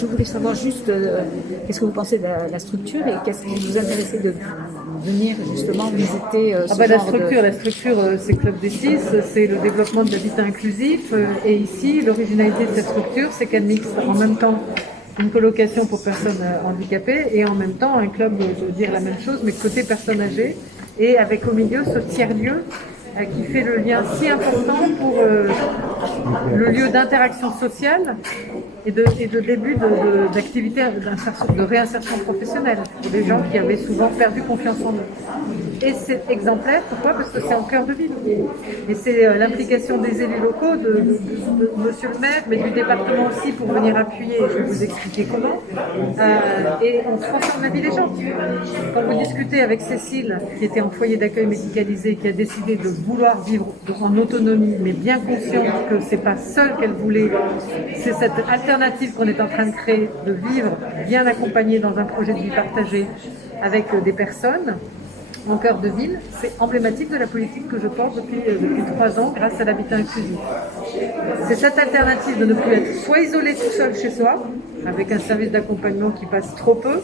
Je voulais savoir juste qu'est-ce que vous pensez de la structure et qu'est-ce qui vous intéressait de venir justement visiter La structure, c'est Club des Six, c'est le développement de l'habitat inclusif. Et ici, l'originalité de cette structure, c'est qu'elle mixe en même temps une colocation pour personnes handicapées et en même temps un club de dire la même chose, mais côté personnes âgées, et avec au milieu ce tiers-lieu qui fait le lien si important pour le lieu d'interaction sociale et de début d'activité de réinsertion professionnelle pour des gens qui avaient souvent perdu confiance en eux. Et c'est exemplaire, pourquoi? Parce que c'est en cœur de ville. Et c'est l'implication des élus locaux, de monsieur le maire, mais du département aussi pour venir appuyer, je vais vous expliquer comment. Et on transforme la vie des gens. Quand vous discutez avec Cécile, qui était en foyer d'accueil médicalisé, qui a décidé de vouloir vivre en autonomie, mais bien consciente que c'est pas seule qu'elle voulait, c'est cette alternative qu'on est en train de créer, de vivre bien accompagnée dans un projet de vie partagée avec des personnes en cœur de ville, c'est emblématique de la politique que je porte depuis 3 ans grâce à l'habitat inclusif. C'est cette alternative de ne plus être soit isolé tout seul chez soi, avec un service d'accompagnement qui passe trop peu,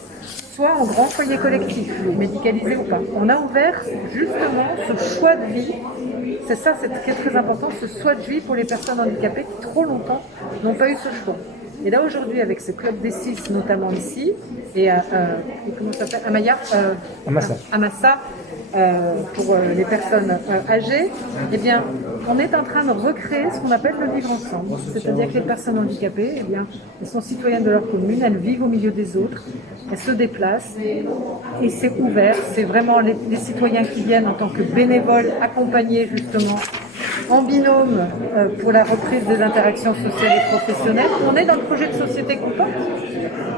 soit en grand foyer collectif, médicalisé ou pas. On a ouvert justement ce choix de vie, c'est ça ce qui est très important, ce choix de vie pour les personnes handicapées qui trop longtemps n'ont pas eu ce choix. Et là aujourd'hui, avec ce club des Six, notamment ici, et comment ça s'appelle, Amassa, pour les personnes âgées, eh bien, on est en train de recréer ce qu'on appelle le vivre ensemble. C'est-à-dire que les personnes handicapées, eh bien, elles sont citoyennes de leur commune, elles vivent au milieu des autres, elles se déplacent, et c'est ouvert. C'est vraiment les citoyens qui viennent en tant que bénévoles, accompagnés justement en binôme pour la reprise des interactions sociales et professionnelles. On est dans le projet de société qu'on porte.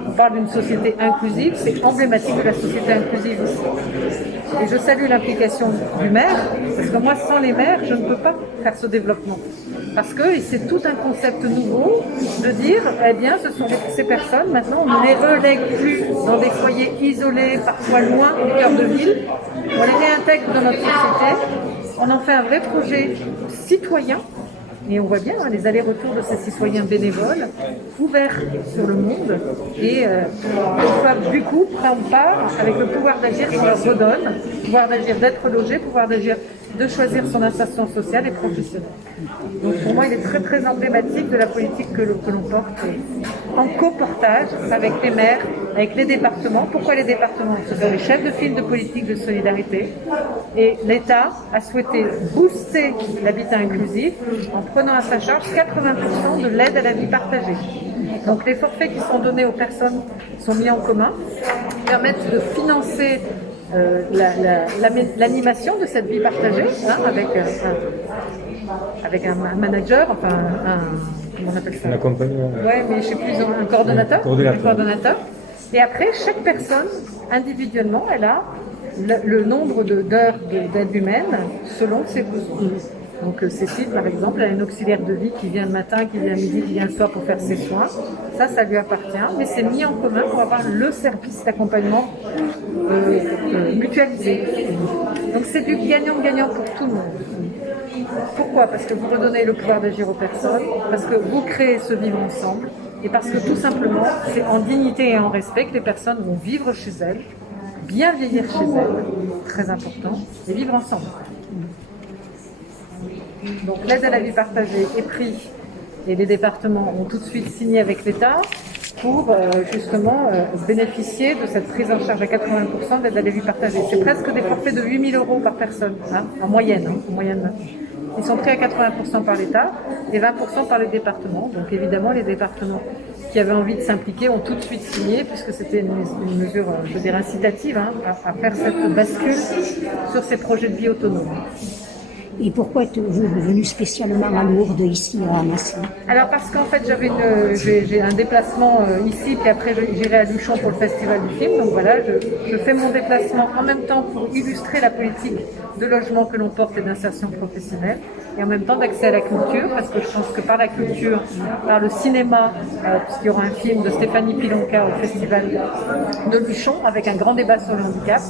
On parle d'une société inclusive, c'est emblématique de la société inclusive aussi. Et je salue l'implication du maire, parce que moi, sans les maires, je ne peux pas faire ce développement. Parce que c'est tout un concept nouveau de dire, eh bien, ce sont ces personnes, maintenant, on ne les relègue plus dans des foyers isolés, parfois loin du cœur de ville. On les réintègre dans notre société. On en fait un vrai projet citoyen. Et on voit bien les allers-retours de ces citoyens bénévoles, ouverts sur le monde, et une fois du coup, prendre part avec le pouvoir d'agir qu'on leur redonne, pouvoir d'agir d'être logé, pouvoir d'agir de choisir son insertion sociale et professionnelle. Donc pour moi, il est très très emblématique de la politique que l'on porte en coportage avec les maires, avec les départements. Pourquoi les départements? Ce sont les chefs de file de politique de solidarité. Et l'État a souhaité booster l'habitat inclusif en prenant à sa charge 80% de l'aide à la vie partagée. Donc les forfaits qui sont donnés aux personnes sont mis en commun, permettent de financer l'animation de cette vie partagée avec un manager, enfin comment on appelle ça? Un accompagnant. Ouais, mais je sais plus, un coordonnateur. Et après, chaque personne, individuellement, elle a le nombre d'heures d'aide humaine selon ses besoins. Donc Cécile, par exemple, elle a une auxiliaire de vie qui vient le matin, qui vient le midi, qui vient le soir pour faire ses soins. Ça lui appartient, mais c'est mis en commun pour avoir le service d'accompagnement mutualisé. Donc c'est du gagnant-gagnant pour tout le monde. Pourquoi? Parce que vous redonnez le pouvoir d'agir aux personnes, parce que vous créez ce vivre ensemble, et parce que tout simplement, c'est en dignité et en respect que les personnes vont vivre chez elles, bien vieillir chez elles, très important, et vivre ensemble. Donc l'aide à la vie partagée est prise et les départements ont tout de suite signé avec l'État pour justement bénéficier de cette prise en charge à 80% d'aide à la vie partagée. C'est presque des forfaits de 8 000 € par personne, en moyenne. Ils sont pris à 80% par l'État et 20% par les départements. Donc évidemment, les départements qui avaient envie de s'impliquer ont tout de suite signé, puisque c'était une mesure, je veux dire, incitative à faire cette bascule sur ces projets de vie autonomes. Et pourquoi êtes-vous venu spécialement à Lourdes, ici, à Massy? Alors parce qu'en fait, j'ai un déplacement ici, puis après j'irai à Luchon pour le Festival du film. Donc voilà, je fais mon déplacement en même temps pour illustrer la politique de logement que l'on porte et d'insertion professionnelle, et en même temps d'accès à la culture, parce que je pense que par la culture, par le cinéma, puisqu'il y aura un film de Stéphanie Pilonka au Festival de Luchon, avec un grand débat sur le handicap,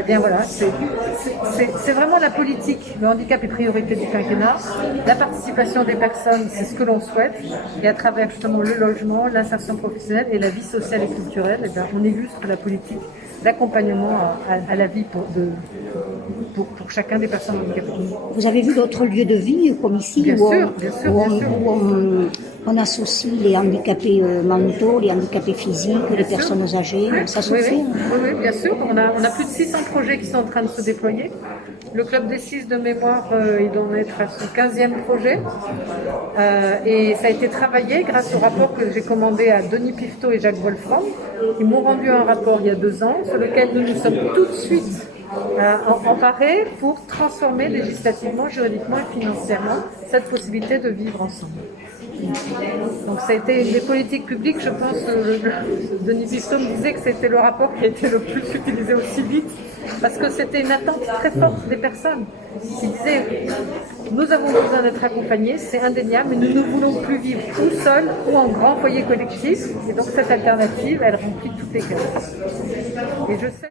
et bien voilà, c'est vraiment la politique. Le handicap est priorité du quinquennat. La participation des personnes, c'est ce que l'on souhaite. Et à travers justement le logement, l'insertion professionnelle et la vie sociale et culturelle, eh bien, on illustre la politique d'accompagnement à la vie pour chacun des personnes handicapées. Vous avez vu d'autres lieux de vie comme ici Bien où, sûr, bien sûr, bien sûr. où on associe les handicapés mentaux, les handicapés physiques, les personnes âgées, ça se Oui, fait. oui, oui, bien sûr. On a plus de 600 projets qui sont en train de se déployer. Le Club des 6 de mémoire, il doit en être à son 15e projet. Et ça a été travaillé grâce au rapport que j'ai commandé à Denis Pifto et Jacques Wolfram. Ils m'ont rendu un rapport il y a 2 ans sur lequel nous nous sommes tout de suite emparés pour transformer législativement, juridiquement et financièrement cette possibilité de vivre ensemble. Donc ça a été une des politiques publiques, je pense, Denis Pifto me disait que c'était le rapport qui a été le plus utilisé aussi vite, parce que c'était une attente très forte des personnes qui disaient nous avons besoin d'être accompagnés, c'est indéniable, mais nous ne voulons plus vivre ou seuls ou en grand foyer collectif, et donc cette alternative, elle remplit toutes les cases. Et je sais